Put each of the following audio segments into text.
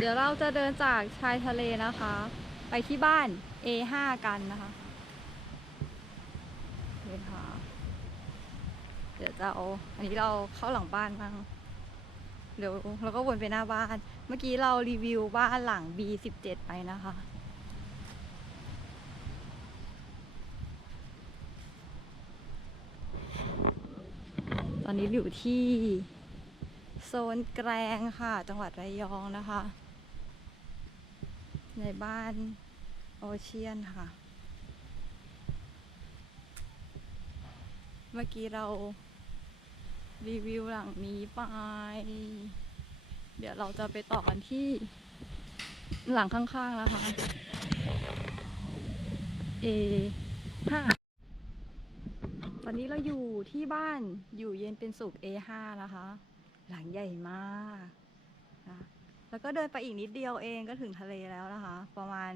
เดี๋ยวเราจะเดินจากชายทะเลนะคะ ไปที่บ้าน A5 กันนะคะเดินค่ะ เดี๋ยวจะเอา อันนี้เราเข้าหลังบ้านบ้าง เดี๋ยวเราก็วนไปหน้าบ้าน เมื่อกี้เรารีวิวบ้านหลัง B17 ไปนะคะ ตอนนี้อยู่ที่โซนแกลงค่ะ จังหวัดระยองนะคะ ในบ้านโอเชียนค่ะ เมื่อกี้เรารีวิวหลังนี้ไป เดี๋ยวเราจะไปต่อกันที่หลังข้างๆนะคะ A ห้าตอนนี้เราอยู่ที่บ้านอยู่เย็นเป็นสุข A5 นะคะ หลังใหญ่มากนะ แล้วก็เดินไปอีกนิดเดียวเองก็ถึงทะเลแล้วนะคะ ประมาณ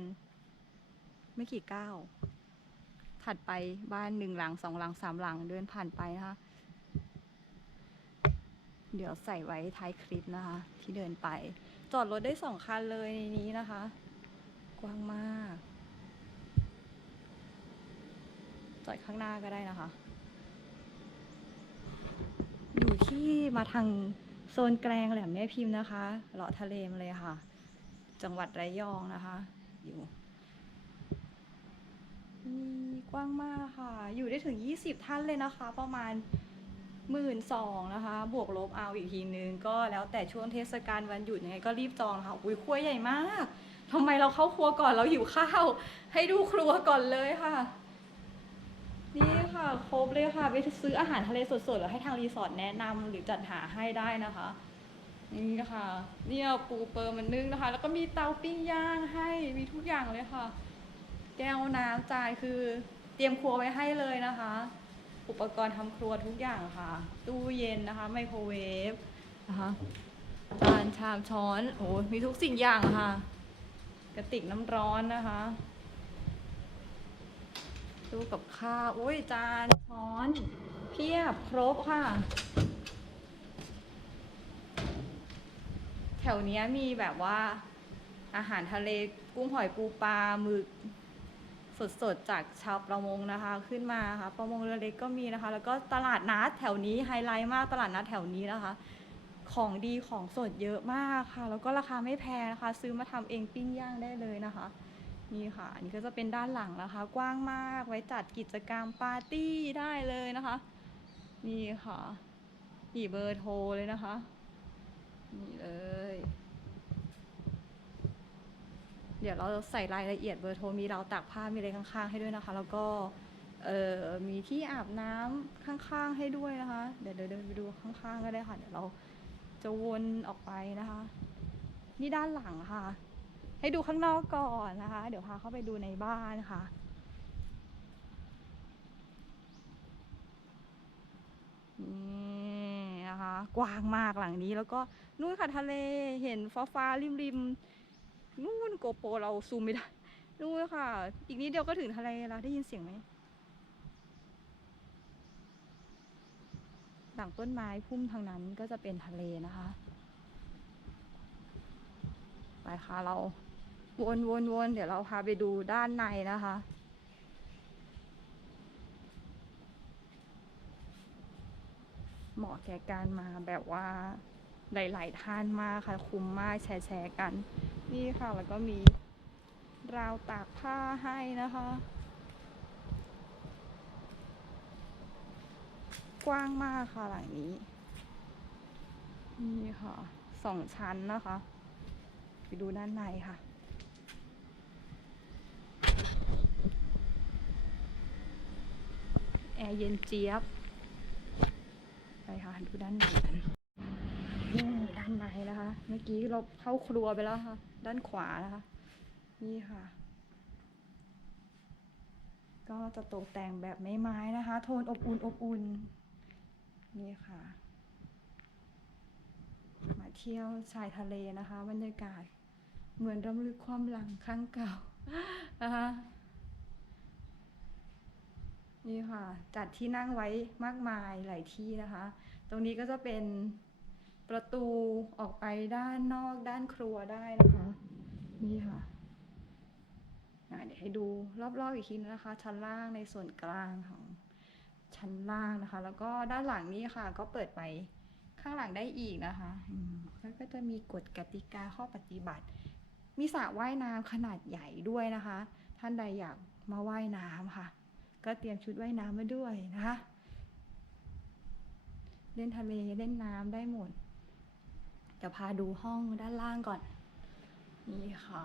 ไม่กี่ก้าวถัดไปบ้านหนึ่งหลังสองหลังสามหลังเดินผ่านไปนะคะ เดี๋ยวใส่ไว้ท้ายคลิปนะคะ ที่เดินไป จอดรถได้สองคันเลยในนี้นะคะ กว้างมาก จอดข้างหน้าก็ได้นะคะ อยู่ที่มาทาง โซนแกลงแหลมแม่พิมพ์นะคะเลาะทะเลมาเลยค่ะ จังหวัดระยองนะคะ อยู่นี่กว้างมากค่ะ อยู่ได้ถึง 20 ท่านเลยนะคะ ประมาณหมื่นสองนะคะ บวกลบเอาอีกทีนึง ก็แล้วแต่ช่วงเทศกาลวันหยุดยังไงก็รีบจองค่ะอุ้ยครัวใหญ่มากทำไมเราเข้าครัวก่อนเราหิวข้าว ให้ดูครัวก่อนเลยค่ะ ค่ะครบเลยค่ะไปซื้ออาหารทะเลสดๆหรือให้ทางรีสอร์ทแนะนำหรือจัดหาให้ได้นะคะนี่นะคะเนี่ยปูเปอร์มันนึ่งนะคะ แล้วก็มีเตาปิ้งย่างให้มีทุกอย่างเลยค่ะ แก้วน้ำจานคือเตรียมครัวไว้ให้เลยนะคะ อุปกรณ์ทำครัวทุกอย่างค่ะ ตู้เย็นนะคะ ไมโครเวฟนะคะจานชามช้อนโอ้มีทุกสิ่งอย่างค่ะ กระติกน้ำร้อนนะคะ ตู้กับข้าวโอ้ยจานช้อนเพียบครบค่ะ แถวเนี้ยมีแบบว่า อาหารทะเลกุ้งหอยปูปลาหมึกสดๆ จากชาวประมงนะคะ ขึ้นมาค่ะ ประมงเรือเล็กก็มีนะคะ แล้วก็ตลาดนัดแถวนี้ไฮไลท์มากตลาดนัดแถวนี้นะคะ ของดีของสดเยอะมากค่ะ แล้วก็ราคาไม่แพงนะคะ ซื้อมาทำเองปิ้งย่างได้เลยนะคะ นี่ค่ะ อันนี้ก็จะเป็นด้านหลังนะคะ กว้างมากไว้จัดกิจกรรมปาร์ตี้ได้เลยนะคะ นี่ค่ะนี่เบอร์โทรเลยนะคะ นี่เลย เดี๋ยวเราใส่รายละเอียดเบอร์โทรมีเราวตากผ้ามีอะไรข้างๆให้ด้วยนะคะ แล้วก็เอ่อมีที่อาบน้ำข้างๆให้ด้วยนะคะเดี๋ยวเดี๋ยวเดินไปดูข้างๆก็ได้ค่ะ เดี๋ยวเราจะวนออกไปนะคะ นี่ด้านหลังค่ะ ให้ดูข้างนอกก่อนนะคะ เดี๋ยวพาเข้าไปดูในบ้านค่ะ นี่นะคะ กว้างมากหลังนี้แล้วก็นู่นค่ะทะเลเห็นฟ้าฟ้าริมริมนู่นโกโปรเราซูมไม่ได้นู่นค่ะ อีกนิดเดียวก็ถึงทะเลแล้วได้ยินเสียงไหมหลังต้นไม้พุ่มทางนั้นก็จะเป็นทะเลนะคะ ไปค่ะเรา วนวนวนเดี๋ยวเราพาไปดูด้านในนะคะ เหมาะแก่การมาแบบว่าหลาย ๆ ท่านมากค่ะ คุ้มมากแชร์แชร์กัน นี่ค่ะ แล้วก็มีราวตากผ้าให้นะคะ กว้างมากค่ะหลังนี้ นี่ค่ะสองชั้นนะคะ ไปดูด้านในค่ะ แอ ร์เย็นเจี๊ยบ ไปค่ะดูด้านในกันนี่ด้านในนะคะ เมื่อกี้เราเข้าครัวไปแล้วค่ะ ด้านขวานะคะ นี่ค่ะ ก็จะตกแต่งแบบไม้ๆนะคะ โทนอบอุ่นอบอุ่น นี่ค่ะ มาเที่ยวชายทะเลนะคะ บรรยากาศ เหมือนรำลึกความหลังครั้งเก่านะคะ นี่ค่ะ จัดที่นั่งไว้มากมายหลายที่นะคะ ตรงนี้ก็จะเป็นประตูออกไปด้านนอกด้านครัวได้นะคะ นี่ค่ะเดี๋ยวให้ดูรอบๆอีกทีนะคะ ชั้นล่างในส่วนกลางของชั้นล่างนะคะ แล้วก็ด้านหลังนี่ค่ะ ก็เปิดไปข้างหลังได้อีกนะคะแล้วก็จะมีกฎกติกาข้อปฏิบัติ มีสระว่ายน้ำขนาดใหญ่ด้วยนะคะ ท่านใดอยากมาว่ายน้ำค่ะ ก็เตรียมชุดว่ายน้ำมาด้วยนะคะ เล่นทะเลเล่นน้ำได้หมดจะพาดูห้องด้านล่างก่อน นี่ค่ะ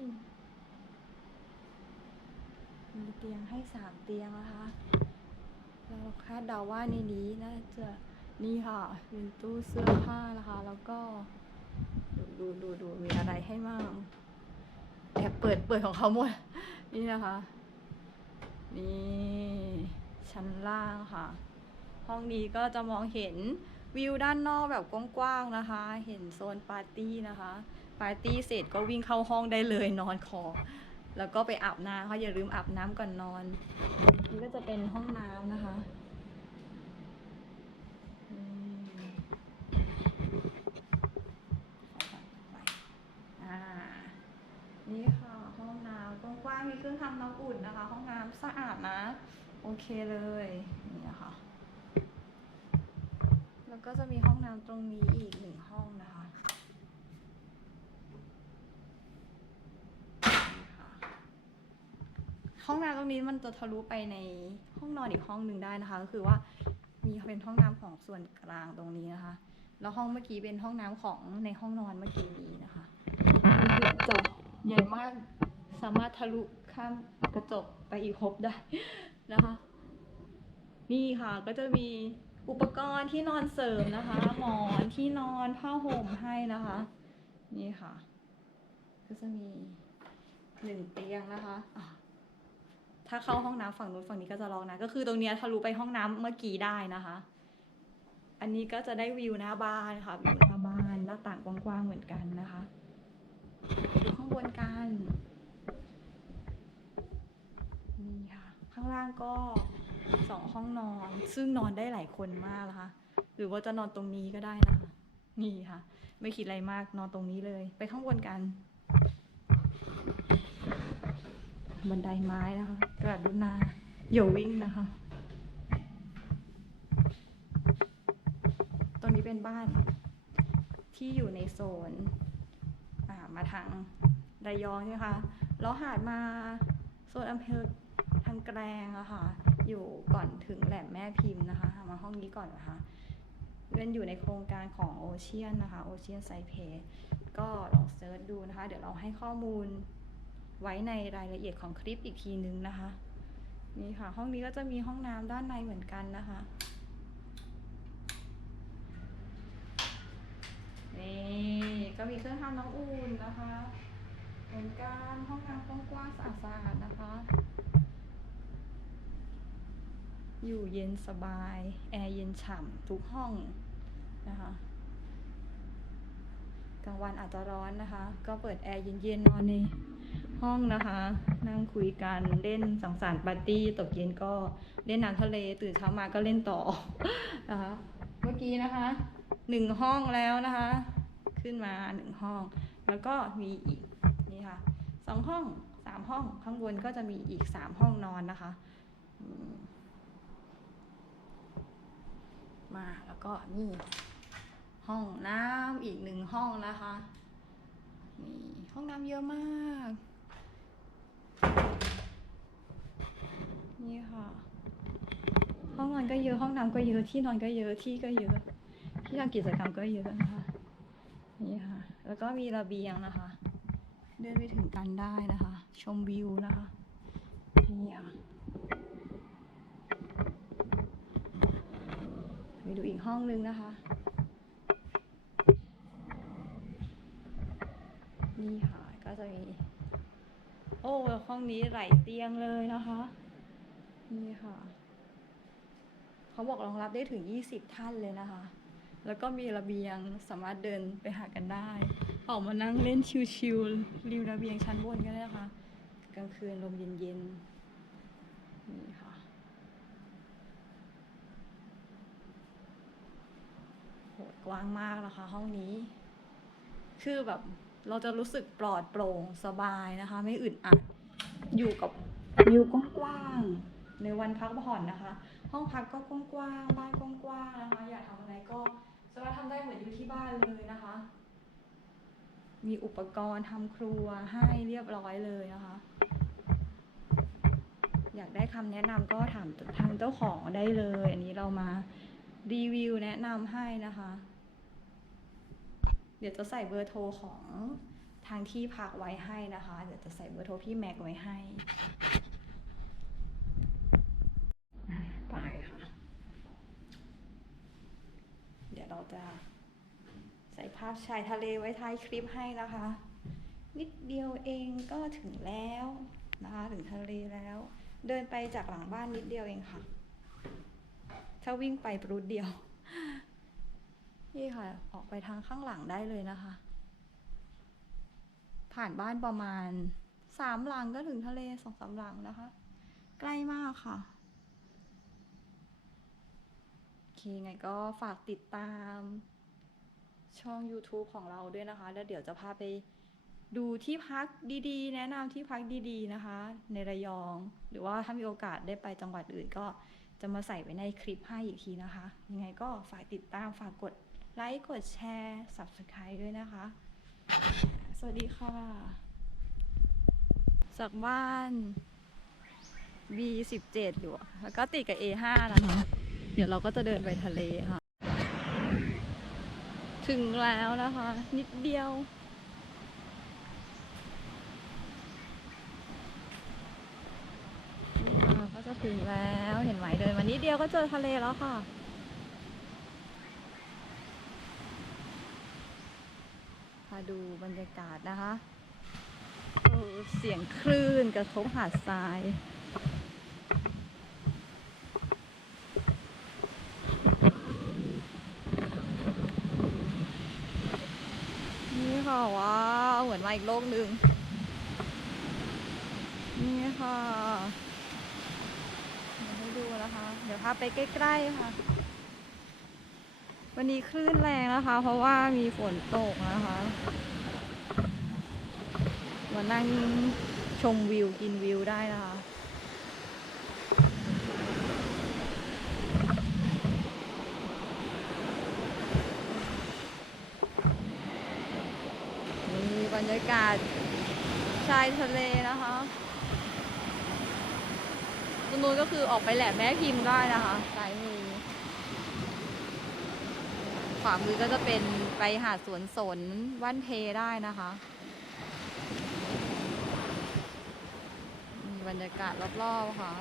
มมีเตียงให้สามเตียงนะคะ เราคาดเดาว่าในนี้น่าจะนี่ค่ะเป็นตู้เสื้อผ้านะคะ แล้วก็ ดูดูดูดูมีอะไรให้มั่ง แอบเปิดเปิดของเขาหมด นี่นะคะ นี่ชั้นล่างค่ะ ห้องนี้ก็จะมองเห็นวิวด้านนอกแบบกว้างๆนะคะ เห็นโซนปาร์ตี้นะคะ ปาร์ตี้เสร็จก็วิ่งเข้าห้องได้เลยนอนคอ แล้วก็ไปอาบน้ำค่ะอย่าลืมอาบน้ำก่อนนอน นี่ก็จะเป็นห้องน้ำนะคะอืมไปอ่า นี่ค่ะ ห้องน้ำ กว้างๆมีเครื่องทำน้ำอุ่นนะคะ ห้องน้ำสะอาดนะ โอเคเลยนี่นะคะแล้วก็จะมีห้องน้ำตรงนี้อีกหนึ่งห้องนะคะนี่ค่ะห้องน้ำตรงนี้มันจะทะลุไปในห้องนอนอีกห้องหนึ่งได้นะคะ ก็คือว่ามีเป็นห้องน้ำของส่วนกลางตรงนี้นะคะ แล้วห้องเมื่อกี้เป็นห้องน้ำของในห้องนอนเมื่อกี้นี้นะคะมีกระจกใหญ่มาก สามารถทะลุข้ามกระจกไปอีกครบได้นะคะ นี่ค่ะก็จะมีอุปกรณ์ที่นอนเสริมนะคะ หมอนที่นอนผ้าห่มให้นะคะ นี่ค่ะ ก็จะมีหนึ่งเตียงนะคะถ้าเข้าห้องน้ำฝั่งนู้นฝั่งนี้ก็จะลองนะก็คือตรงเนี้ยทะลุไปห้องน้ำเมื่อกี้ได้นะคะ อันนี้ก็จะได้วิวหน้าบ้านค่ะวิวหน้าบ้านหน้าต่างกว้างๆเหมือนกันนะคะดูข้างบนกัน นี่ค่ะ ข้างล่างก็สองห้องนอน ซึ่งนอนได้หลายคนมากนะคะ หรือว่าจะนอนตรงนี้ก็ได้นะคะ นี่ค่ะ ไม่คิดอะไรมากนอนตรงนี้เลย ไปข้างบนกัน บันไดไม้นะคะ กระดุนาอย่าวิ่งนะคะ ตรงนี้เป็นบ้านที่อยู่ในโซนมาทางระยองใช่ไหมคะแล้วหาดมาโซนอำเภอ ทางแกลงอะค่ะ อยู่ก่อนถึงแหลมแม่พิมพ์นะคะ มาห้องนี้ก่อนนะคะเป็นอยู่ในโครงการของโอเชียนนะคะโอเชียนไซเพก็ลองเซิร์ชดูนะคะ เดี๋ยวเราให้ข้อมูลไว้ในรายละเอียดของคลิปอีกทีนึงนะคะ นี่ค่ะ ห้องนี้ก็จะมีห้องน้ำด้านในเหมือนกันนะคะ นี่ก็มีเครื่องทำน้ำอุ่นนะคะเหมือนกันห้องน้ำกว้างๆสะอาดๆนะคะ อยู่เย็นสบาย แอร์เย็นฉ่ำทุกห้องนะคะกลางวันอาจจะร้อนนะคะ ก็เปิดแอร์เย็นๆนอนในห้องนะคะ นั่งคุยกันเล่นสังสรรค์ปาร์ตี้ตกเย็นก็เล่นน้ำทะเลตื่นเช้ามาก็เล่นต่อนะคะเมื่อกี้นะคะหนึ่งห้องแล้วนะคะ ขึ้นมาหนึ่งห้อง แล้วก็มีอีกนี่ค่ะสองห้องสามห้องข้างบนก็จะมีอีกสามห้องนอนนะคะอื มมาแล้วก็นี่ ห้องน้ำอีกหนึ่งห้องนะคะนี่ห้องน้ำเยอะมาก นี่ค่ะ ห้องนอนก็เยอะห้องน้ำก็เยอะที่นอนก็เยอะที่ก็เยอะ ที่ทำกิจกรรมก็เยอะนะคะนี่ค่ะ แล้วก็มีระเบียงนะคะ เดินไปถึงกันได้นะคะ ชมวิวนะคะนี่ค่ะ ไปดูอีกห้องนึงนะคะ นี่ค่ะ ก็จะมี โอ้ห้องนี้ไหลเตียงเลยนะคะ นี่ค่ะ เขาบอกรองรับได้ถึง 20 ท่านเลยนะคะ แล้วก็มีระเบียงสามารถเดินไปหากันได้ ออกมานั่งเล่นชิวๆริมระเบียงชั้นบนก็ได้นะคะ กลางคืนลมเย็นๆ นี่ค่ะ ก ว้างมากนะคะ ห้องนี้ คือแบบเราจะรู้สึกปลอดโปร่งสบายนะคะ ไม่อึดอัดอยู่กับวิวกว้างๆในวันพักผ่อนนะคะ ห้องพักก็กว้างๆบ้านกว้างๆนะคะ อยากทำอะไรก็สามารถทำได้เหมือนอยู่ที่บ้านเลยนะคะ มีอุปกรณ์ทำครัวให้เรียบร้อยเลยนะคะ อยากได้คำแนะนำก็ถามทางเจ้าของได้เลย อันนี้เรามารีวิวแนะนำให้นะคะ เดี๋ยวจะใส่เบอร์โทรของทางที่พักไว้ให้นะคะ เดี๋ยวจะใส่เบอร์โทรพี่แม็กไว้ให้ไปค่ะ เดี๋ยวเราจะใส่ภาพชายทะเลไว้ท้ายคลิปให้นะคะ นิดเดียวเองก็ถึงแล้วนะคะ ถึงทะเลแล้ว เดินไปจากหลังบ้านนิดเดียวเองค่ะ ถ้าวิ่งไปปรุดเดียว นี่ค่ะ ออกไปทางข้างหลังได้เลยนะคะ ผ่านบ้านประมาณสามหลังก็ถึงทะเลสองสามหลังนะคะ ใกล้มากค่ะโอเคไงก็ฝากติดตามช่อง YouTube ของเราด้วยนะคะ แล้วเดี๋ยวจะพาไปดูที่พักดีๆ แนะนำที่พักดีๆนะคะ ในระยอง หรือว่าถ้ามีโอกาสได้ไปจังหวัดอื่นก็จะมาใส่ไว้ในคลิปให้อีกทีนะคะ ยังไงก็ฝากติดตามฝากกด ไลค์กดแชร์ Subscribe ด้วยนะคะ สวัสดีค่ะ จากบ้าน B17 อยู่อะแล้วก็ติดกับ A5 นะคะ เดี๋ยวเราก็จะเดินไปทะเลค่ะ ถึงแล้วนะคะ นิดเดียว นี่ค่ะก็จะถึงแล้วเห็นไหมเดินมานิดเดียวก็เจอทะเลแล้วค่ะ พา ดูบรรยากาศนะคะเออเสียงคลื่นกระทบหาดทรายนี่ค่ะว้าวเหมือนมาอีกโลกหนึ่งนี่ค่ะเดี๋ยวให้ดูนะคะ เดี๋ยวพาไปใกล้ ๆ ค่ะ วันนี้คลื่นแรงนะคะ เพราะว่ามีฝนตกนะคะมานั่งชมวิวกินวิวได้นะคะนี่บรรยากาศชายทะเลนะคะตรงนู้นก็คือออกไปแหลมแม่พิมพ์ได้นะคะซ้ายมือ ขวามือก็จะเป็นไปหาสวนสนว่านเพได้นะคะมีบรรยากาศรอบๆค่ะ